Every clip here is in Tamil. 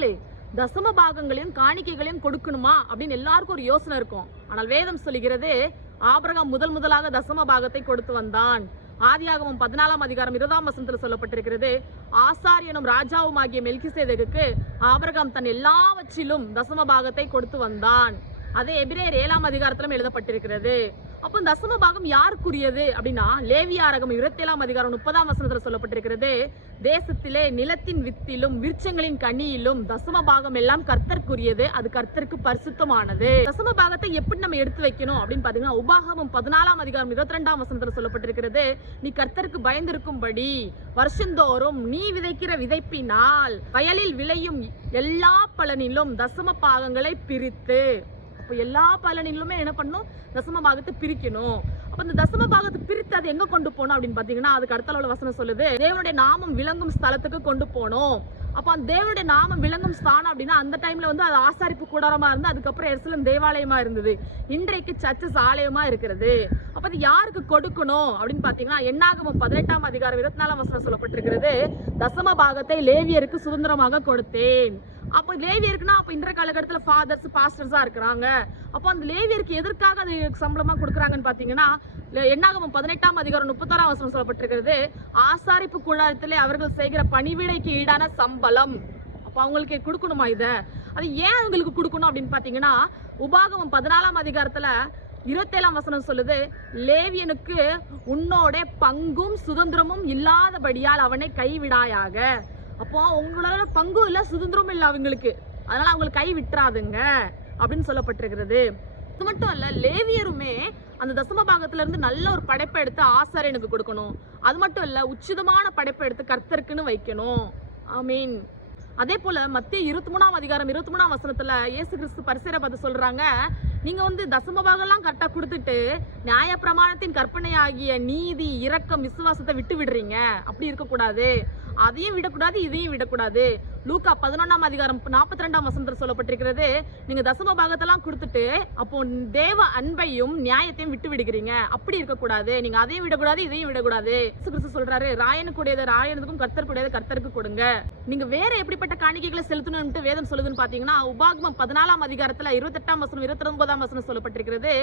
நண்பர்களே, தசம பாகங்களையும் காணிக்கைகளையும் கொடுக்கணுமா அப்படின்னு எல்லாருக்கும் ஒரு யோசனை இருக்கும். ஆனால் வேதம் சொல்லுகிறது, ஆபிரகாம் முதலாக தசம பாகத்தை கொடுத்து வந்தான். ஆதியாகமம் 14ஆம் அதிகாரம் 20ஆம் வசனத்தில் சொல்லப்பட்டிருக்கிறது, ஆசாரியனும் ராஜாவும் ஆகிய மெல்கிசேதேக்குக்கு ஆபிரகாம் தன் எல்லாவற்றிலும் தசம பாகத்தை கொடுத்து வந்தான். அதே எபிரேயர் 7ஆம் அதிகாரத்திலும் எழுதப்பட்டிருக்கிறது. அப்போ தசம பாகம் யாருக்குரியது அப்படின்னா, லேவியாரகம் 27ஆம் அதிகாரம் 30ஆம் வசனத்தில் சொல்லப்பட்டிருக்கிறது, தேசத்திலே நிலத்தின் வித்திலும் விருட்சங்களின் கனியிலும் தசம பாகம் எல்லாம் கர்த்தருக்குரியது, அது கர்த்தருக்கு பரிசுத்தமானது. தசம பாகத்தை எப்படி நம்ம எடுத்து வைக்கணும் அப்படின்னு பாத்தீங்கன்னா, உபாகமம் 14ஆம் அதிகாரம் 22ஆம் வசனத்தில் சொல்லப்பட்டிருக்கிறது, நீ கர்த்தருக்கு பயந்திருக்கும்படி வருஷந்தோறும் நீ விதைக்கிற விதைப்பினால் வயலில் விளையும் எல்லா பலனிலும் தசம பாகங்களை பிரித்து, எல்லா பலனிலுமே என்ன பண்ணும், தசம பாகத்தை பிரிக்கணும். அப்ப இந்த தசம பாகத்தை பிரித்து அதை எங்க கொண்டு போனோம் அப்படின்னு பாத்தீங்கன்னா, அதுக்கு அடுத்த வசனம் சொல்லுது, தேவனுடைய நாமம் விளங்கும் ஸ்தலத்துக்கு கொண்டு போனோம். அப்ப அந்த தேவனுடைய நாமம் விளங்கும் ஸ்தானம் அப்படின்னா, அந்த டைம்ல அது ஆசாரிப்பு கூடாரமா இருந்து, அதுக்கப்புறம் எருசலேம் தேவாலயமா இருந்தது. இன்றைக்கு சர்ச்சஸ் ஆலயமா இருக்கிறது. அப்ப அது யாருக்கு கொடுக்கணும் அப்படின்னு பாத்தீங்கன்னா, என்னாகமம் 18ஆம் அதிகாரம் 24ஆம் வசனம் சொல்லப்பட்டிருக்கிறது, தசம பாகத்தை லேவியருக்கு சுதந்திரமாக கொடுத்தேன். அப்போ லேவியருக்குன்னா அப்போ இன்றைய காலகட்டத்தில் ஃபாதர்ஸ் பாஸ்டர்ஸா இருக்கிறாங்க. அப்போ அந்த லேவியருக்கு எதற்காக அது சம்பளமா கொடுக்குறாங்கன்னு பாத்தீங்கன்னா, என்னாகமம் 18ஆம் அதிகாரம் 31ஆம் வசனம் சொல்லப்பட்டிருக்கிறது, ஆசாரிப்பு கூடாரத்திலே அவர்கள் செய்கிற பணிவிடைக்கு ஈடான சம்பளம். அப்போ அவங்களுக்கு கொடுக்கணுமா இத? அது ஏன் அவங்களுக்கு கொடுக்கணும் அப்படின்னு பாத்தீங்கன்னா, உபாகமம் 14ஆம் அதிகாரத்துல 27ஆம் வசனம் சொல்லுது, லேவியனுக்கு உன்னோட பங்கும் சுதந்திரமும் இல்லாதபடியால் அவனை கைவிடாயாக. அப்போ உங்களோட பங்கும் இல்ல, சுதந்திரமும் இல்ல அவங்களுக்கு, அதனால அவங்களை கை விட்டுறாதுங்க அப்படின்னு சொல்லப்பட்டிருக்கிறது. இது மட்டும் இல்ல, லேவியருமே அந்த தசம பாகத்துல இருந்து நல்ல ஒரு படைப்பை எடுத்து ஆசாரியனுக்கு கொடுக்கணும். அது மட்டும் இல்ல, உச்சிதமான படைப்பை எடுத்து கர்த்தருக்குன்னு வைக்கணும். ஆமீன். அதே போல மத்திய 23ஆம் அதிகாரம் 23ஆம் வசனத்துல இயேசு கிறிஸ்து பரிசேயரை பார்த்து சொல்றாங்க, நீங்க தசம பாகம் எல்லாம் கரெக்டா கொடுத்துட்டு நியாய பிரமாணத்தின் கற்பனை ஆகிய நீதி, இரக்கம், விசுவாசத்தை விட்டு விடுறீங்க. அப்படி இருக்கக்கூடாது. அதையும் விடக்கூடாது, இதையும் விடக்கூடாது. லூக்கா 11ஆம் அதிகாரம் 42ஆம் வசனத்தில் சொல்லப்பட்டிருக்கிறது, நீங்க தசம பாகத்தெல்லாம் கொடுத்துட்டு அப்போ தேவ அன்பையும் நியாயத்தையும் விட்டு விடுகிறீங்க. அப்படி இருக்கக்கூடாது. நீங்க அதையும் விடக்கூடாது, இதையும் விடக்கூடாது. கிறிஸ்து சொல்றாரு, ராயனுக்குடையது ராயனுக்கும் கர்த்தருக்குடையது கர்த்தருக்கு கொடுங்க. நீங்க வேற எப்படிப்பட்ட காணிக்கைகளை செலுத்தணும்னு வேதம் சொல்லுதுன்னு பாத்தீங்கன்னா, உபாகமம் 14ஆம் அதிகாரத்துல 28ஆம் வசனம் 29ஆம் வசனம் சொல்லப்பட்டிருக்கிறது,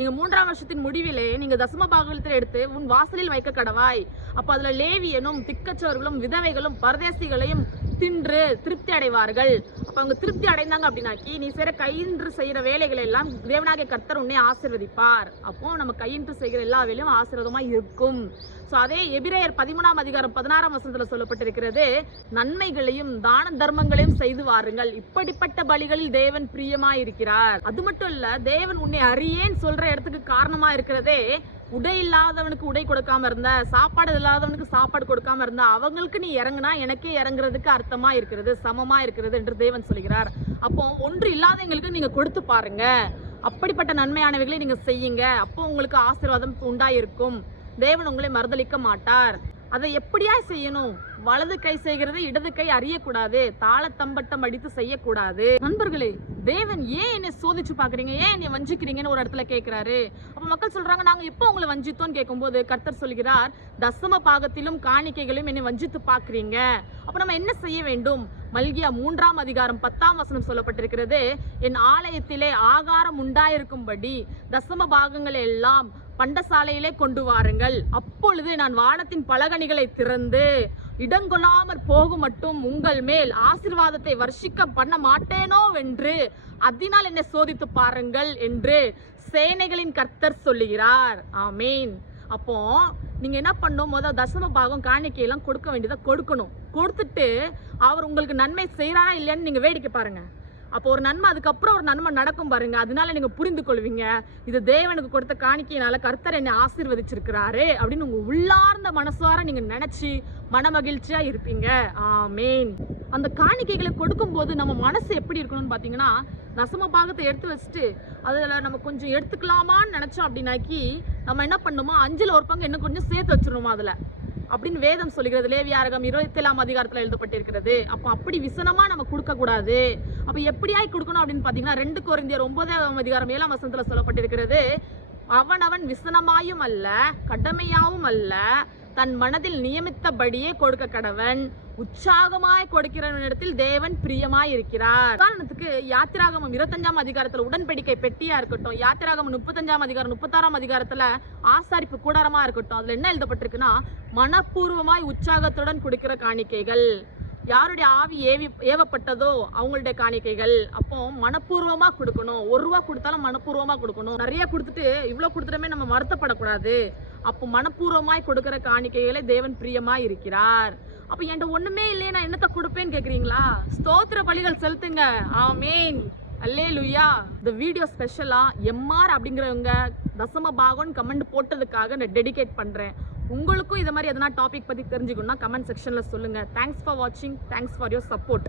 நீங்க 3ஆம் வருஷத்தின் முடிவிலே நீங்க தசம பாகத்தில் எடுத்து உன் வாசலில் வைக்க கடவாய். அப்ப அதுல லேவியனும் திக்கச்சவர்களும் விதவைகளும் பரதேசிகளையும் தின்று திருப்தி அடைவார்கள். அப்ப அவங்க திருப்தி அடைந்தாங்க அப்படின்னாக்கி, நீ கையின்று செய்யற வேலைகளை எல்லாம் தேவனாகிய கர்த்தர் உன்னை ஆசீர்வதிப்பார். அப்போ நம்ம கையின்று செய்கிற எல்லா வேலையும் ஆசீர்வாதமா இருக்கும். அதே எபிரேயர் 13ஆம் அதிகாரம் 16ஆம் வசனத்துல சொல்லப்பட்டிருக்கிறது, நன்மைகளையும் தான தர்மங்களையும் செய்து வாருங்கள், இப்படிப்பட்ட பலிகளில் தேவன் பிரியமா இருக்கிறார். அது மட்டும் இல்ல, தேவன் உன்னை அறியேன்னு சொல்ற இடத்துக்கு காரணமா இருக்கிறதே, உடை இல்லாதவனுக்கு உடை கொடுக்காம இருந்த, சாப்பாடு இல்லாதவனுக்கு சாப்பாடு கொடுக்காம இருந்த, அவங்களுக்கு நீ இறங்குனா எனக்கே இறங்குறதுக்கு அர்த்தமா இருக்கிறது, சமமா இருக்கிறது என்று தேவன் சொல்கிறார். அப்போ ஒன்று இல்லாதவங்களுக்கு நீங்க கொடுத்து பாருங்க, அப்படிப்பட்ட நன்மையானவைகளை நீங்க செய்யுங்க. அப்போ உங்களுக்கு ஆசீர்வாதம் உண்டாயிருக்கும். தேவன் உங்களை மறுதலிக்க மாட்டார். அதை எப்படியா செய்யணும்? வலது கை செய்கிறது இடது கை அறியக்கூடாது, தாளத்தம்பட்டம் அடித்து செய்யக்கூடாது. நண்பர்களே, தேவன் ஏன் என்னை சோதிச்சு பாக்குறீங்க, ஏன் என்னை வஞ்சிக்கிறீங்கன்னு ஒரு இடத்துல கேட்கிறாரு. அப்ப மக்கள் சொல்றாங்க, நாங்க எப்போ உங்களை வஞ்சித்தோம்னு கேட்கும்போது கர்த்தர் சொல்கிறார், தசம பாகத்திலும் காணிக்கைகளும் என்னை வஞ்சித்து பாக்குறீங்க. அப்ப நம்ம என்ன செய்ய வேண்டும்? மல்கியா 3ஆம் அதிகாரம் 10ஆம் வசனம் சொல்லப்பட்டிருக்கிறது, என் ஆலயத்திலே ஆகாரம் உண்டாயிருக்கும்படி தசம பாகங்கள் எல்லாம் பண்டசாலையிலே கொண்டு வாருங்கள். அப்பொழுது நான் வானத்தின் பலகணிகளை திறந்து இடங்கொள்ளாமற் போகும் மட்டும் உங்கள் மேல் ஆசீர்வாதத்தை வர்ஷிக்க பண்ண மாட்டேனோ வென்று அதனால் என்னை சோதித்து பாருங்கள் என்று சேனைகளின் கர்த்தர் சொல்லுகிறார். ஆமீன். அப்போ நீங்க என்ன பண்ணும், முதல் தசம பாகம் காணிக்கையெல்லாம் கொடுக்க வேண்டியதை கொடுக்கணும். கொடுத்துட்டு அவர் உங்களுக்கு நன்மை செய்யறாரா இல்லையான்னு நீங்க வேடிக்கை பாருங்க. அப்போ ஒரு நன்மை, அதுக்கப்புறம் ஒரு நன்மை நடக்கும் பாருங்க. அதனால நீங்க புரிந்து கொள்வீங்க, இது தேவனுக்கு கொடுத்த காணிக்கையினால கர்த்தர் என்னை ஆசீர்வதிச்சிருக்கிறாரு அப்படின்னு உங்க உள்ளார்ந்த மனசார நீங்க நினைச்சு மன மகிழ்ச்சியா இருப்பீங்க. ஆமீன். அந்த காணிக்கைகளை கொடுக்கும் போது நம்ம மனசு எப்படி இருக்கணும்னு பாத்தீங்கன்னா, தசம பாகத்தை எடுத்து வச்சுட்டு அதுல நம்ம கொஞ்சம் எடுத்துக்கலாமான்னு நினைச்சோம் அப்படின்னாக்கி, நம்ம என்ன பண்ணுமோ 5ல் 1 பங்கு இன்னும் கொஞ்சம் சேர்த்து வச்சிருவோம் அதுல அப்படின்னு வேதம் சொல்லுகிறது. லேவியாரகம் 27ஆம் அதிகாரத்துல எழுதப்பட்டிருக்கிறது. அப்போ அப்படி விசனமா நம்ம கொடுக்க கூடாது. அப்ப எப்படியாய் கொடுக்கணும் அப்படின்னு பாத்தீங்கன்னா, 2 கொரிந்தியர் 9ஆம் அதிகாரம் 7ஆம் வசனத்துல சொல்லப்பட்டிருக்கிறது, அவனவன் விசனமாயும் அல்ல கடமையாவும் அல்ல தன் மனதில் நியமித்தபடியே கொடுக்க கடவன், உற்சாகமாய் கொடுக்கிறவனிடத்தில் தேவன் பிரியமாய் இருக்கிறார். உதாரணத்துக்கு யாத்திராகமம் 25ஆம் அதிகாரத்துல உடன்படிக்கை பெட்டியா இருக்கட்டும், யாத்திராகமம் 35ஆம் அதிகாரம் 36ஆம் அதிகாரத்துல ஆசாரிப்பு கூடாரமா இருக்கட்டும், அதுல என்ன எழுதப்பட்டிருக்குன்னா மனப்பூர்வமாய் உற்சாகத்துடன் கொடுக்கிற காணிக்கைகள். யாருடைய ஆவி ஏவப்பட்டதோ அவங்களுடைய காணிக்கைகள். அப்போ மனப்பூர்வமா கொடுக்கணும். 1 ரூபா கொடுத்தாலும் மனப்பூர்வமா கொடுக்கணும். நிறைய கொடுத்துட்டு இவ்வளவு கொடுத்துட்டமே நம்ம வருத்தப்படக்கூடாது. அப்போ மனப்பூர்வமாய் கொடுக்கிற காணிக்கைகளை தேவன் பிரியமாய் இருக்கிறார். அப்ப என்கிட்ட ஒண்ணுமே இல்லையே, நான் என்னத்தை கொடுப்பேன்னு கேக்குறீங்களா? ஸ்தோத்திர பலிகள் செலுத்துங்க. ஆமேன், அல்லேலூயா. இந்த வீடியோ ஸ்பெஷலா எம்ஆர் அப்படிங்கிறவங்க தசம பாகம் கமெண்ட் போட்டதுக்காக நான் டெடிகேட் பண்றேன். உங்களுக்கும் இதை மாதிரி எதனா டாபிக் பத்தி தெரிஞ்சுக்கணும்னா கமெண்ட் செக்ஷன்ல சொல்லுங்க. தேங்க்ஸ் ஃபார் வாட்சிங். Thanks for your support.